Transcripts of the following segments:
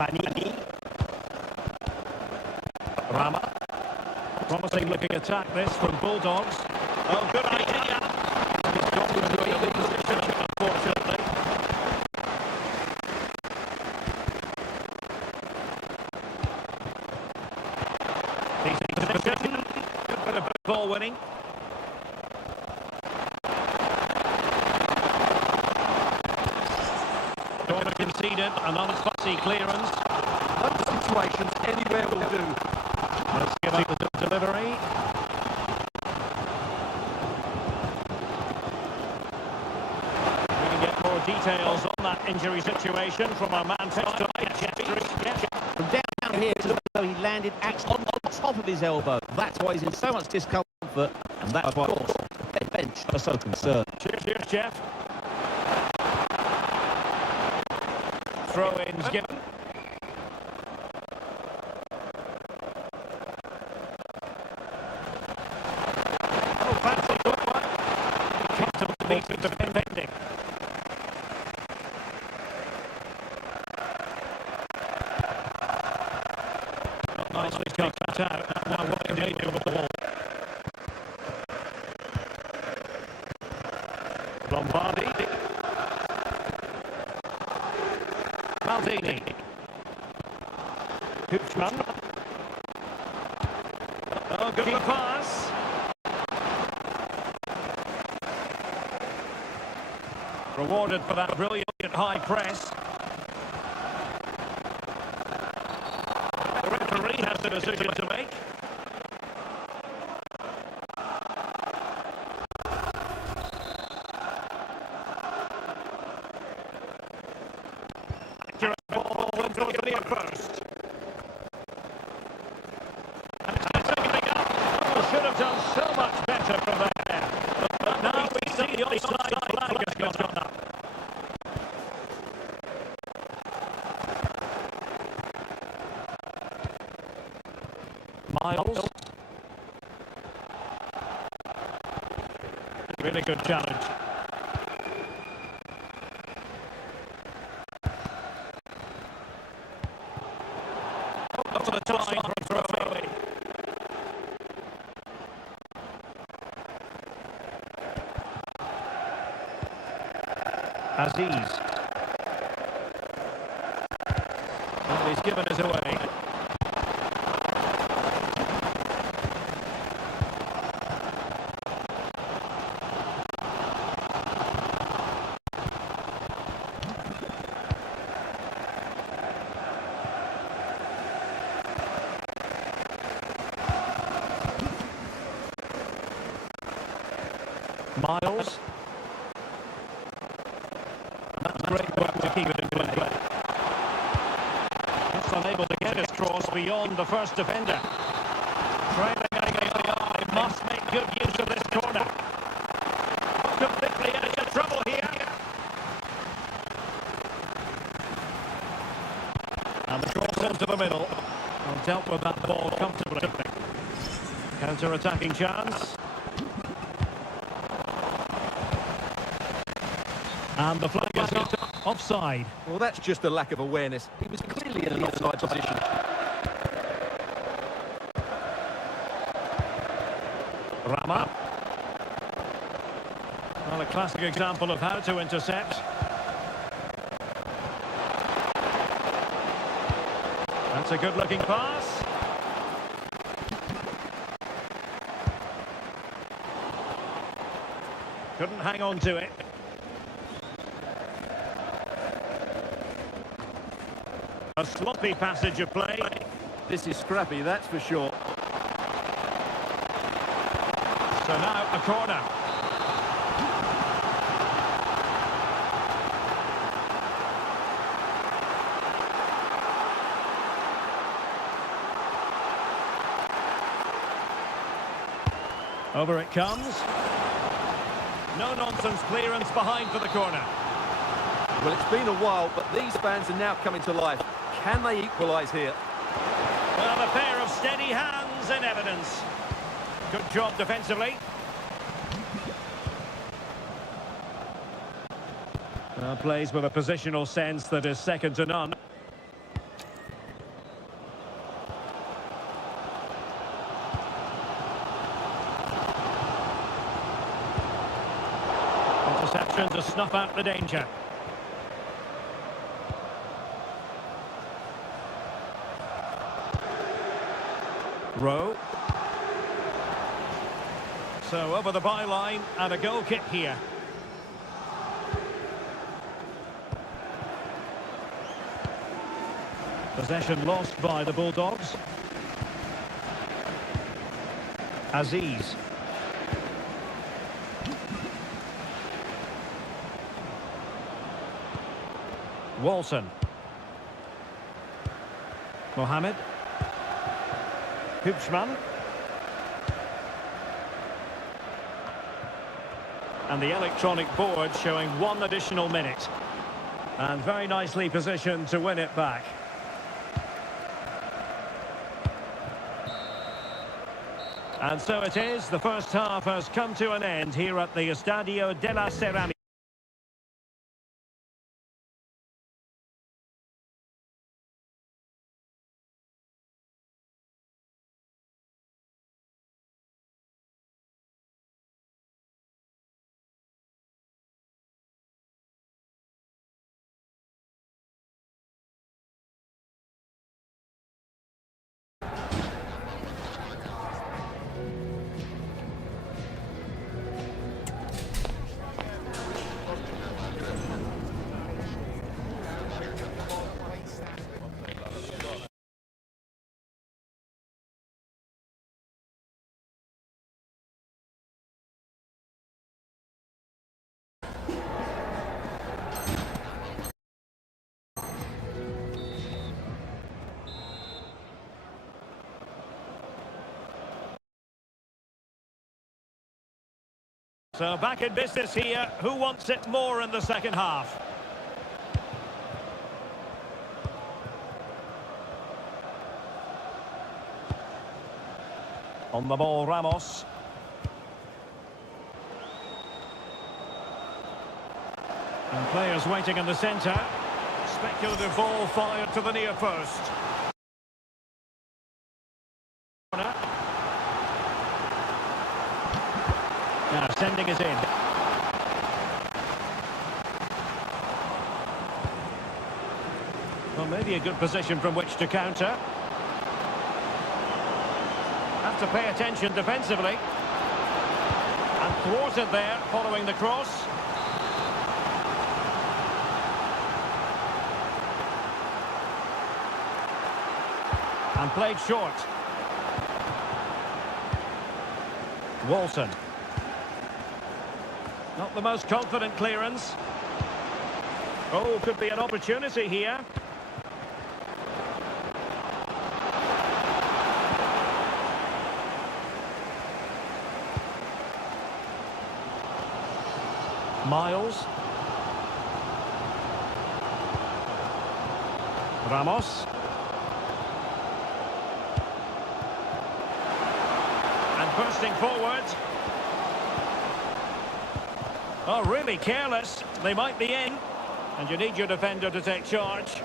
Pani. Rama. Promising looking attack this from Bulldogs. Oh, good idea. He's got to a good position, unfortunately. He's in position. Good bit of ball winning. Corner conceded. Another fussy clearance. Those situations anywhere will do. Let's give up the delivery. We can get more details on that injury situation from our man side. From down here, to though he landed actually on the top of his elbow. That's why he's in so much discomfort, and that's why, of course, the bench are so concerned. Cheers, Jeff. Throw-ins given. Oh, fancy good one. Comfortable piece of defending. Nicely cut out. Now what can they do with the ball? Lombardi. Maldini. Hoochman. Oh, good pass. Rewarded for that brilliant high press. The referee has a decision to make. Ball went towards the first. And it's taking up. Oh, should have done so much better from there. But now we see the offside flag has gone up. Miles. Really good challenge. Up to the touchline for a throw-away. Aziz. And he's given us away. Miles. That's great work to keep it in play. Just unable to get his cross beyond the first defender. Trailing against the eye, must make good use of this corner. Completely into trouble here. And the cross into the middle. Well, dealt with that ball comfortably. Counter-attacking chance. And the flag is up. Offside. Well, that's just a lack of awareness. He was clearly in an offside position. Rama. Well, a classic example of how to intercept. That's a good-looking pass. Couldn't hang on to it. A sloppy passage of play. This is scrappy, that's for sure. So now a corner. Over it comes. No-nonsense clearance behind for the corner. Well, it's been a while, but these fans are now coming to life. Can they equalise here? Well, a pair of steady hands in evidence. Good job defensively. Plays with a positional sense that is second to none. snuff out the danger. Rowe. So over the byline and a goal kick here. Possession lost by the Bulldogs. Aziz. Walson. Mohamed. Hubschmann. And the electronic board showing 1 additional minute. And very nicely positioned to win it back. And so it is, the first half has come to an end here at the Estadio de la Ceramica. So back in business here. Who wants it more in the second half? On the ball, Ramos. And players waiting in the centre. Speculative ball fired to the near post. Now sending it in. Well, maybe a good position from which to counter. Have to pay attention defensively. And thwarted there following the cross. And played short. Walson. Not the most confident clearance. Oh, could be an opportunity here. Miles. Ramos. And bursting forward. Oh, really careless. They might be in. And you need your defender to take charge.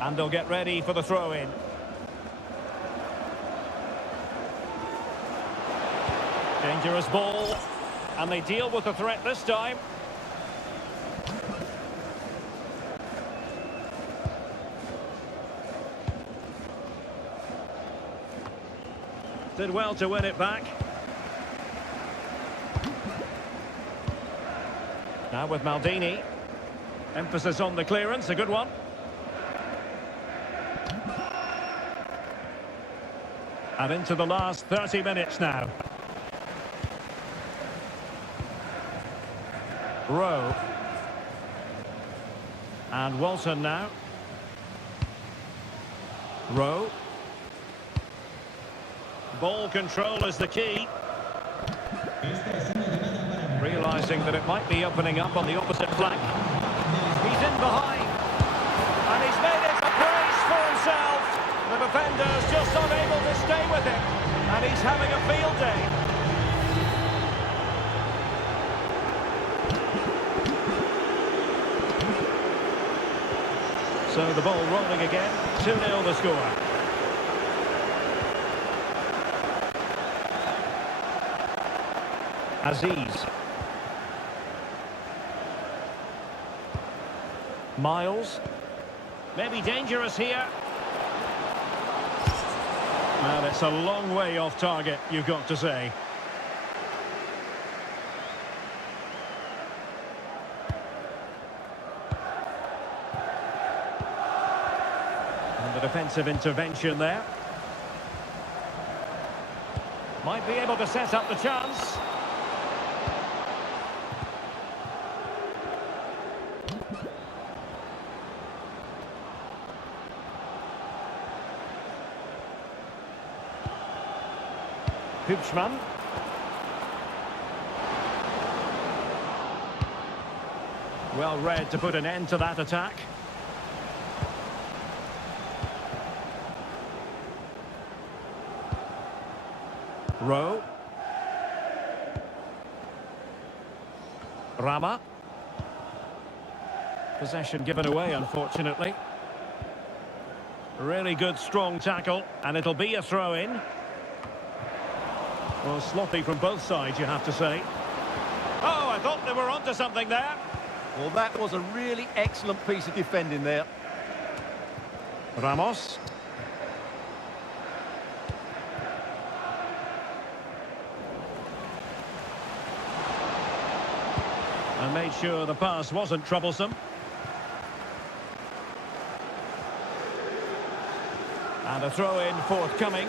And they'll get ready for the throw-in. Dangerous ball. And they deal with the threat this time. Did well to win it back. Now with Maldini. Emphasis on the clearance, a good one. And into the last 30 minutes now. Rowe. And Walton now. Rowe. Ball control is the key. Realising that it might be opening up on the opposite flank. He's in behind. And he's made it a brace for himself. The defender's just unable to stay with him. And he's having a field day. So the ball rolling again. 2-0 the score. Aziz. Miles. Maybe dangerous here. Well, it's a long way off target, you've got to say. And the defensive intervention there. Might be able to set up the chance. Hübschmann. Well read to put an end to that attack. Rowe. Rama. Possession given away, unfortunately. Really good, strong tackle, and it'll be a throw-in. Well, sloppy from both sides, you have to say. Oh, I thought they were onto something there. Well, that was a really excellent piece of defending there. Ramos. And made sure the pass wasn't troublesome. And a throw-in forthcoming.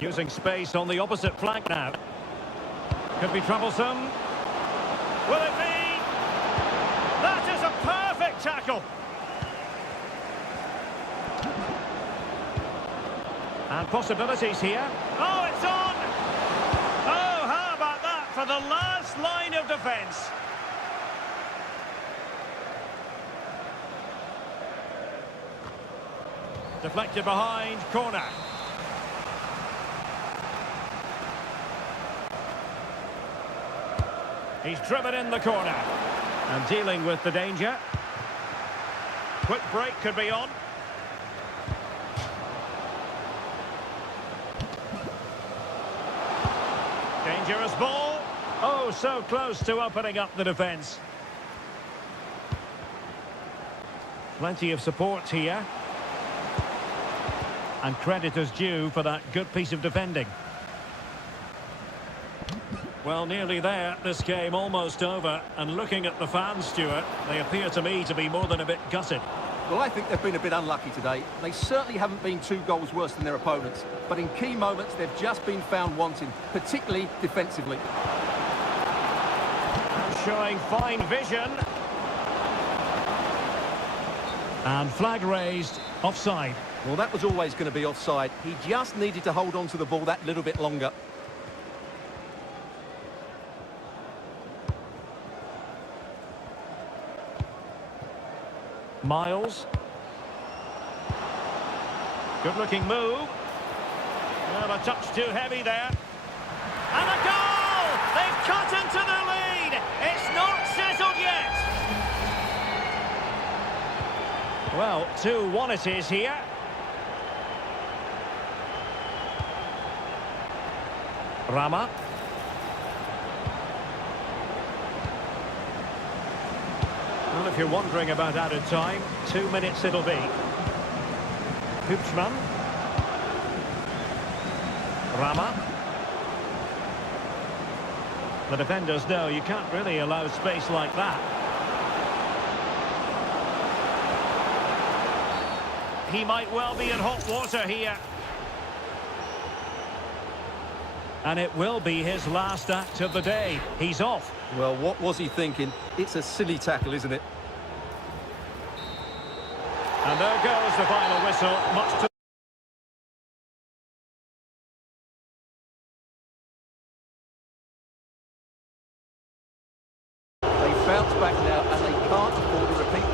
Using space on the opposite flank now. Could be troublesome. Will it be? That is a perfect tackle. And possibilities here. Oh, it's on! Oh, how about that for the last line of defence? Deflected behind, corner. He's driven in the corner. And dealing with the danger. Quick break could be on. Dangerous ball. Oh, so close to opening up the defence. Plenty of support here. And credit is due for that good piece of defending. Well, nearly there. This game almost over. And looking at the fans, Stuart, they appear to me to be more than a bit gutted. Well, I think they've been a bit unlucky today. They certainly haven't been 2 goals worse than their opponents. But in key moments, they've just been found wanting, particularly defensively. And showing fine vision. And flag raised, offside. Well, that was always going to be offside. He just needed to hold on to the ball that little bit longer. Miles. Good-looking move. Well, a touch too heavy there. And a goal! They've cut into the lead! It's not settled yet! Well, 2-1 it is here. Rama. Well, if you're wondering about added time, 2 minutes it'll be. Hübschmann. Rama. The defenders know you can't really allow space like that. He might well be in hot water here. And it will be his last act of the day. He's off. Well, what was he thinking? It's a silly tackle, isn't it? And there goes the final whistle. Much to They bounce back now and they can't afford a repeat.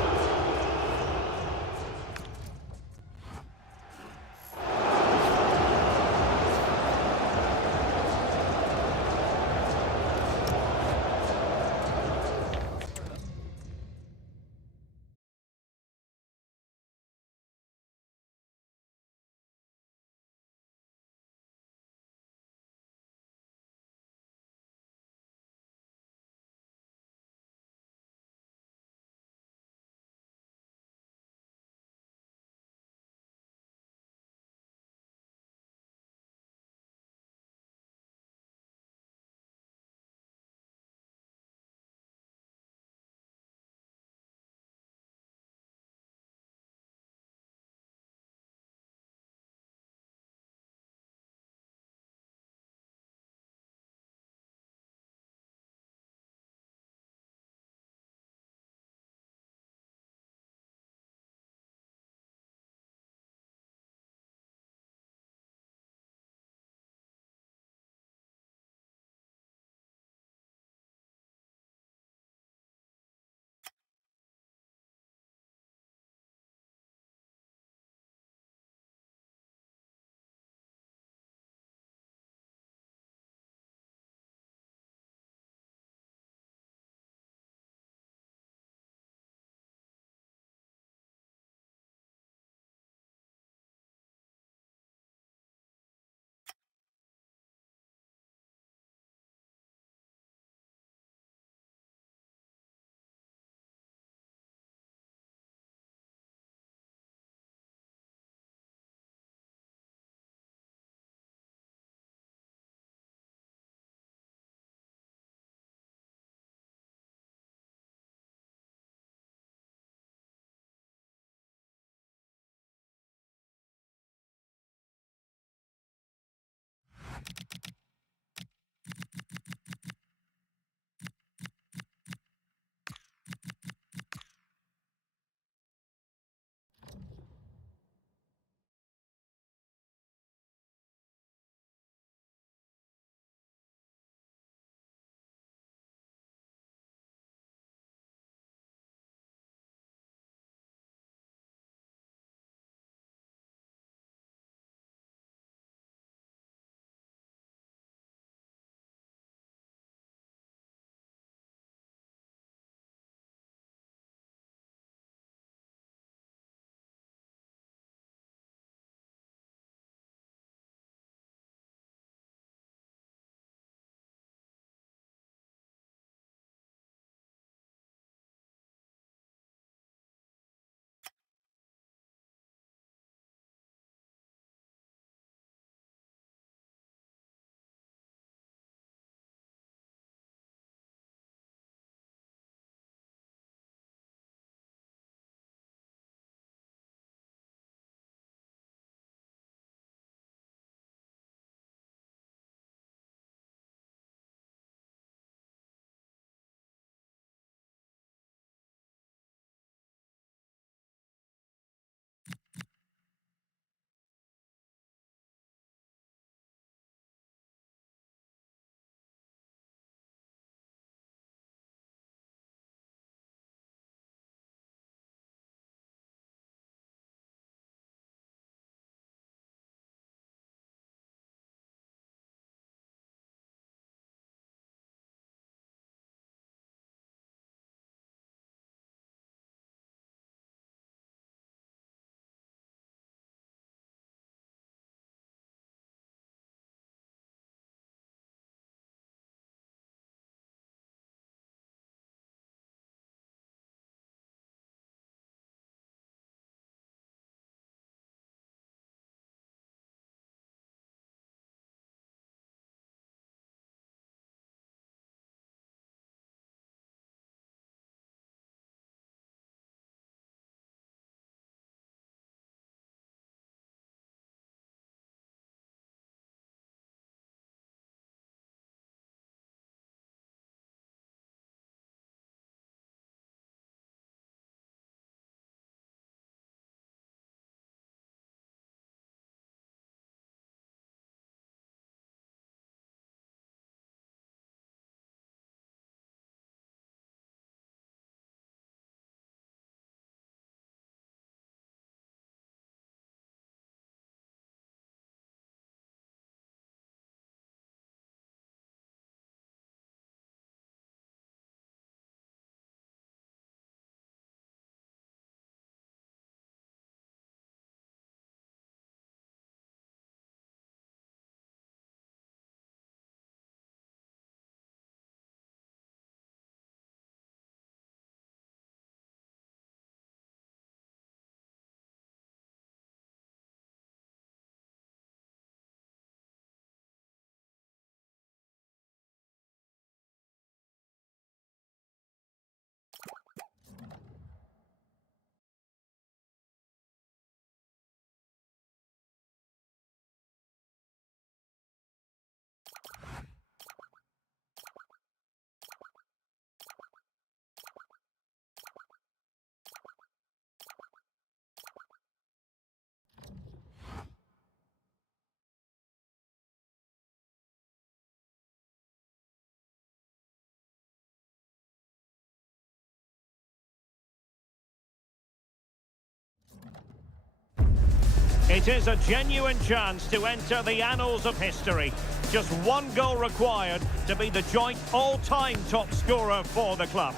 It is a genuine chance to enter the annals of history. Just one goal required to be the joint all-time top scorer for the club.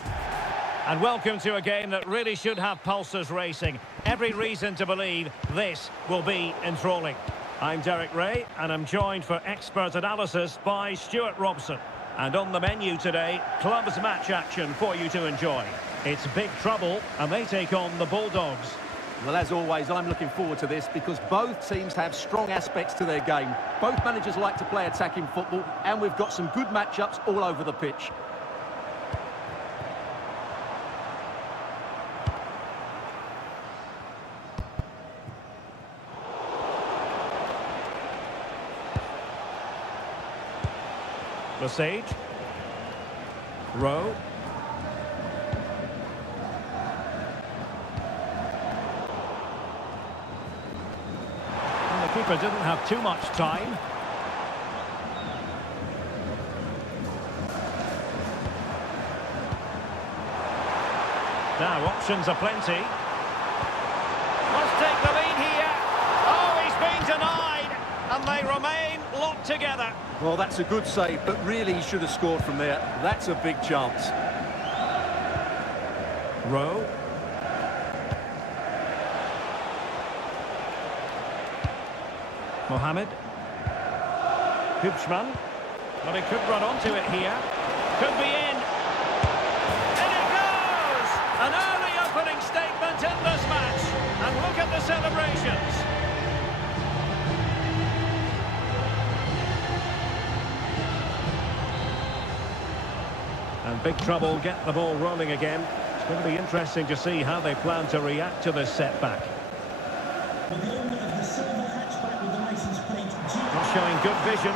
And welcome to a game that really should have pulses racing. Every reason to believe this will be enthralling. I'm Derek Ray, and I'm joined for expert analysis by Stuart Robson. And on the menu today, clubs match action for you to enjoy. It's big trouble, and they take on the Bulldogs. Well, as always, I'm looking forward to this because both teams have strong aspects to their game. Both managers like to play attacking football, and we've got some good matchups all over the pitch. Sage. Rowe. And the keeper didn't have too much time. Now options are plenty. Must take the lead here. Oh, he's been denied. And they remain locked together. Well, that's a good save, but really he should have scored from there. That's a big chance. Rowe. Mohamed. Hubschmann. But he could run onto it here. Could be in. In it goes! An early opening statement in this match. And look at the celebrations. And big trouble, get the ball rolling again. It's going to be interesting to see how they plan to react to this setback. Not showing good vision.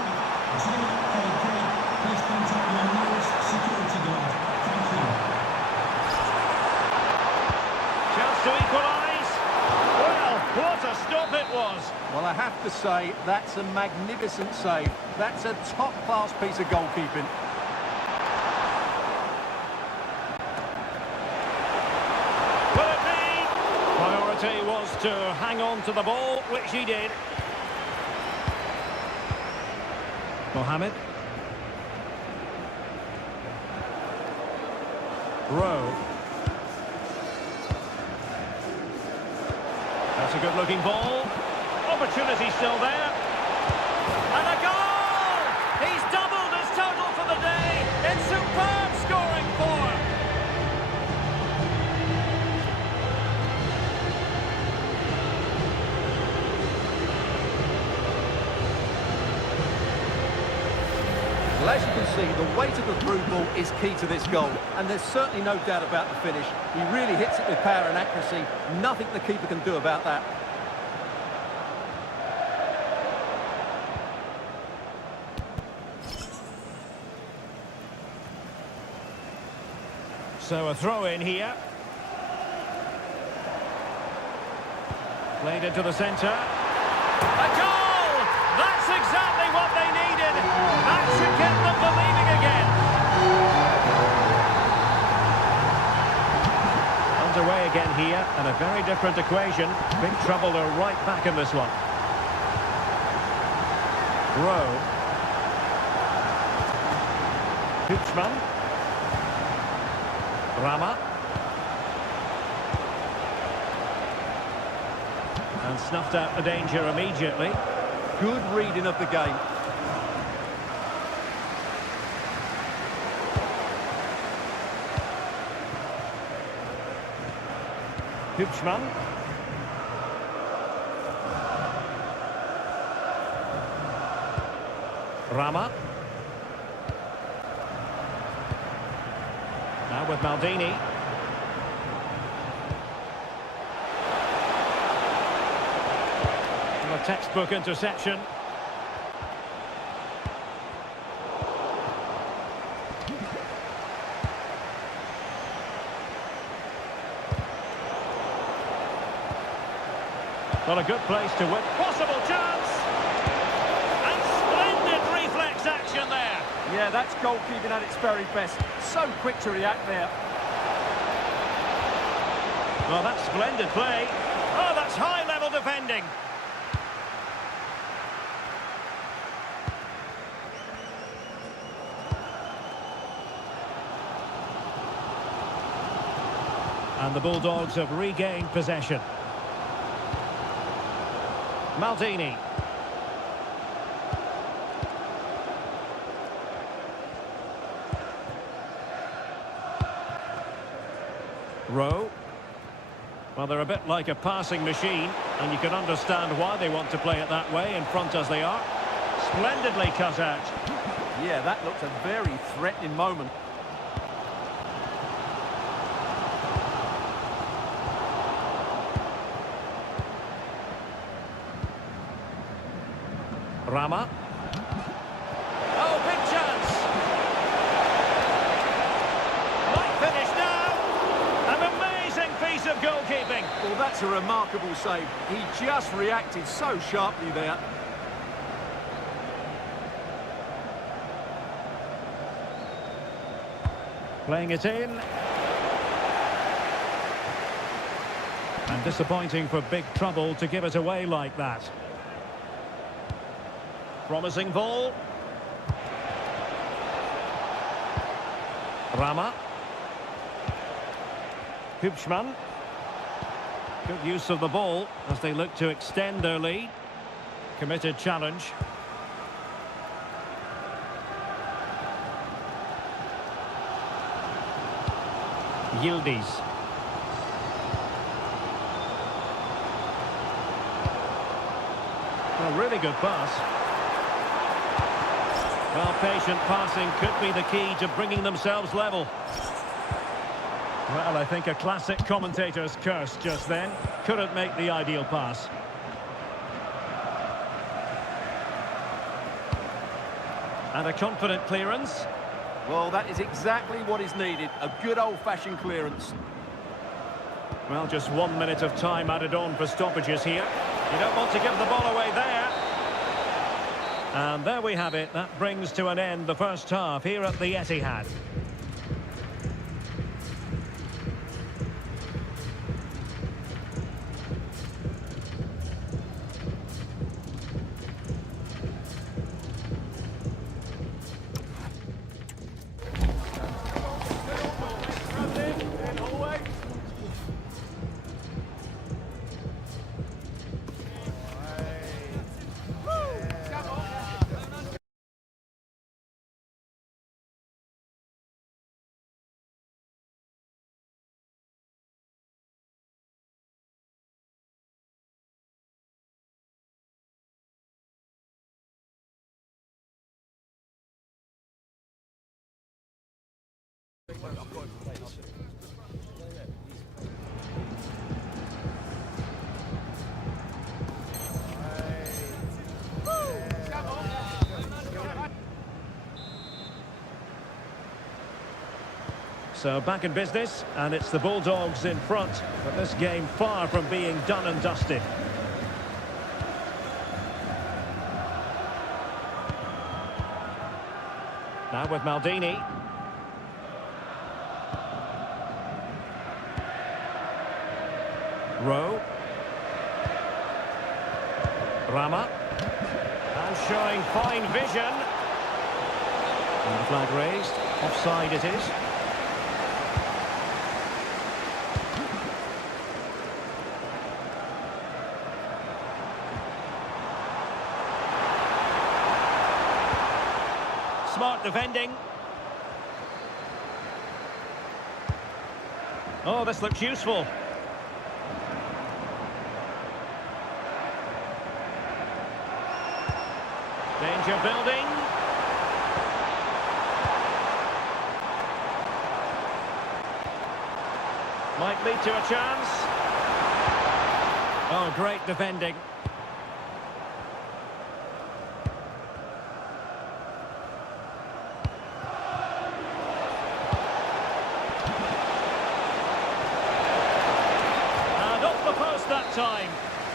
Chance to equalise. Well, what a stop it was. Well, I have to say, that's a magnificent save. That's a top-class piece of goalkeeping. Priority was to hang on to the ball, which he did. Mohamed. Rowe. That's a good-looking ball. Opportunity still there. And a goal! He's doubled his total for the day in superb scoring form. Well, as you can see, the weight of the through ball is key to this goal, and there's certainly no doubt about the finish. He really hits it with power and accuracy. Nothing the keeper can do about that. So a throw in here. Played into the centre. A goal! That's exactly what they needed. That should get them believing again. Underway again here, and a very different equation. Big trouble, they're right back in this one. Rowe. Hubschmann. Rama. And snuffed out the danger immediately. Good reading of the game. Hubschmann. Rama. Now with Maldini. And a textbook interception. Well, a good place to win. Possible chance! And splendid reflex action there. Yeah, that's goalkeeping at its very best. So quick to react there. Well, that's splendid play. Oh, that's high-level defending. And the Bulldogs have regained possession. Maldini. Rowe. Well, they're a bit like a passing machine, and you can understand why they want to play it that way, in front as they are. Splendidly cut out. Yeah, that looked a very threatening moment. Rama. Oh, big chance. That's a remarkable save. He just reacted so sharply there. Playing it in. And disappointing for big trouble to give it away like that. Promising ball. Rama. Hübschmann. Good use of the ball as they look to extend their lead. Committed challenge. Yildiz. A really good pass. Well, patient passing could be the key to bringing themselves level. Well, I think a classic commentator's curse just then. Couldn't make the ideal pass. And a confident clearance. Well, that is exactly what is needed. A good old-fashioned clearance. Well, just 1 minute of time added on for stoppages here. You don't want to give the ball away there. And there we have it. That brings to an end the first half here at the Etihad. So back in business, and it's the Bulldogs in front, but this game far from being done and dusted. Now with Maldini. Rowe. Rama. And showing fine vision. And the flag raised. Offside it is. Smart defending. Oh, this looks useful. Danger building. Might lead to a chance. Oh, great defending. And off the post that time.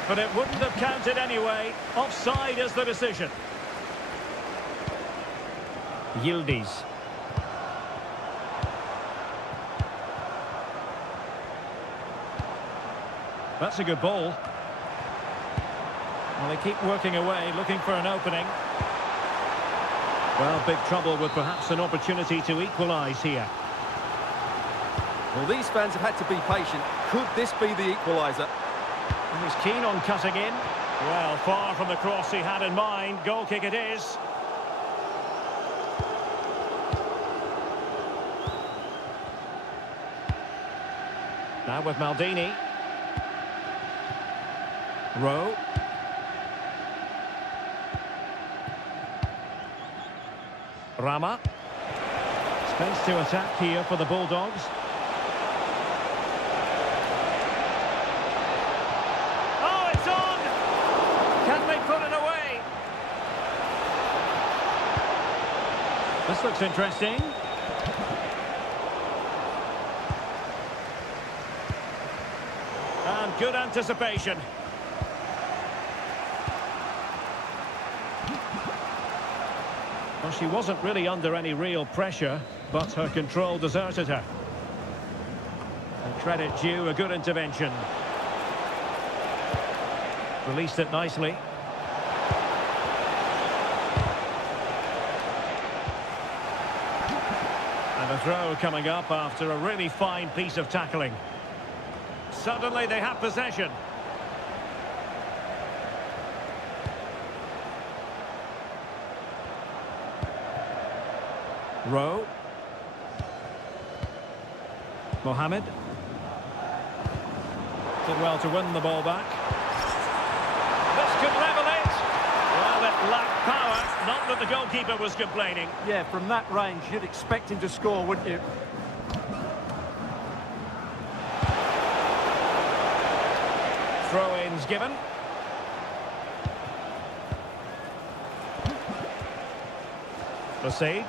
But it wouldn't have counted anyway. Offside is the decision. Yildiz. That's a good ball. Well, they keep working away, looking for an opening. Well, big trouble with perhaps an opportunity to equalise here. Well, these fans have had to be patient. Could this be the equaliser? And he's keen on cutting in. Well, far from the cross he had in mind. Goal kick it is. Now with Maldini. Rowe. Rama. Space to attack here for the Bulldogs. Oh, it's on! Can they put it away? This looks interesting. And good anticipation. Well, she wasn't really under any real pressure, but her control deserted her. And credit due, a good intervention. Released it nicely. And a throw coming up after a really fine piece of tackling. Suddenly they have possession. Rowe. Mohamed. Did well to win the ball back. This could level it. Well, it lacked power. Not that the goalkeeper was complaining. Yeah, from that range, you'd expect him to score, wouldn't you? Throw-ins given. Lesage.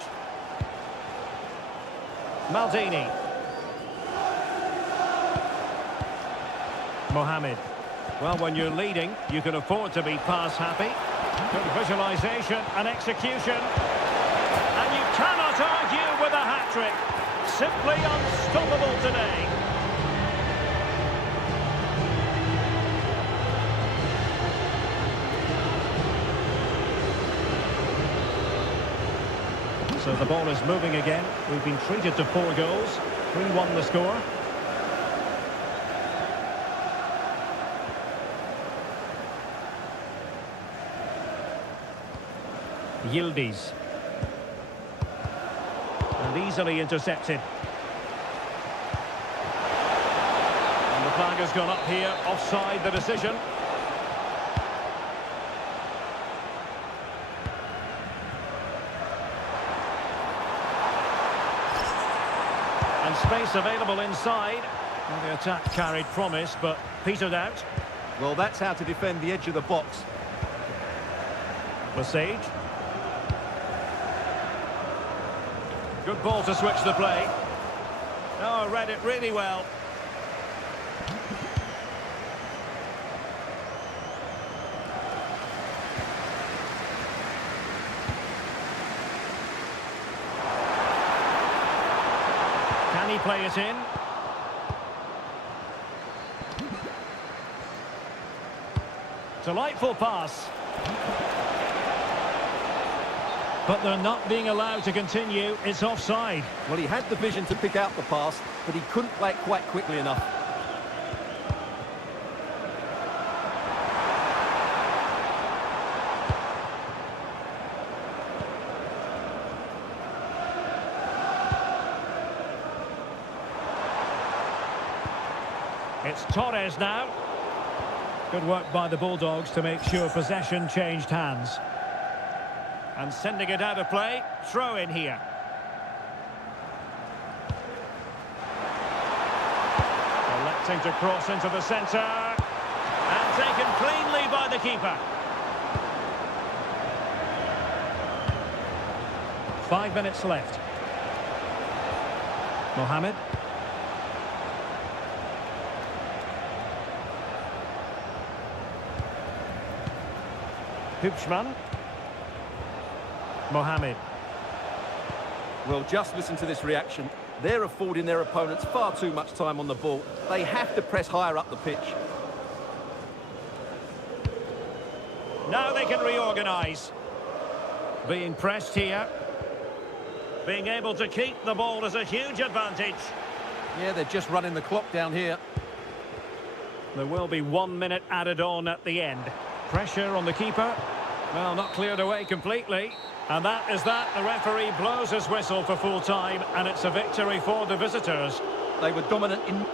Maldini. Mohamed. Well, when you're leading, you can afford to be pass happy. Good visualisation and execution. And you cannot argue with a hat-trick. Simply unstoppable today. So the ball is moving again. We've been treated to 4 goals. 3-1 the score. Yildiz. And easily intercepted. And the flag has gone up here. Offside the decision. And space available inside. Well, the attack carried promise, but petered out. Well, that's how to defend the edge of the box. Lesage. Good ball to switch the play. Oh, read it really well. Can he play it in? Delightful pass. But they're not being allowed to continue. It's offside. Well, he had the vision to pick out the pass, but he couldn't play it quite quickly enough. It's Torres now. Good work by the Bulldogs to make sure possession changed hands. And sending it out of play. Throw in here. Electing to cross into the centre. And taken cleanly by the keeper. 5 minutes left. Mohamed. Hübschmann. Mohamed. Well, just listen to this reaction. They're affording their opponents far too much time on the ball. They have to press higher up the pitch. Now they can reorganise. Being pressed here. Being able to keep the ball is a huge advantage. Yeah, they're just running the clock down here. There will be 1 minute added on at the end. Pressure on the keeper. Well, not cleared away completely. And that is that. The referee blows his whistle for full time, and it's a victory for the visitors. They were dominant in...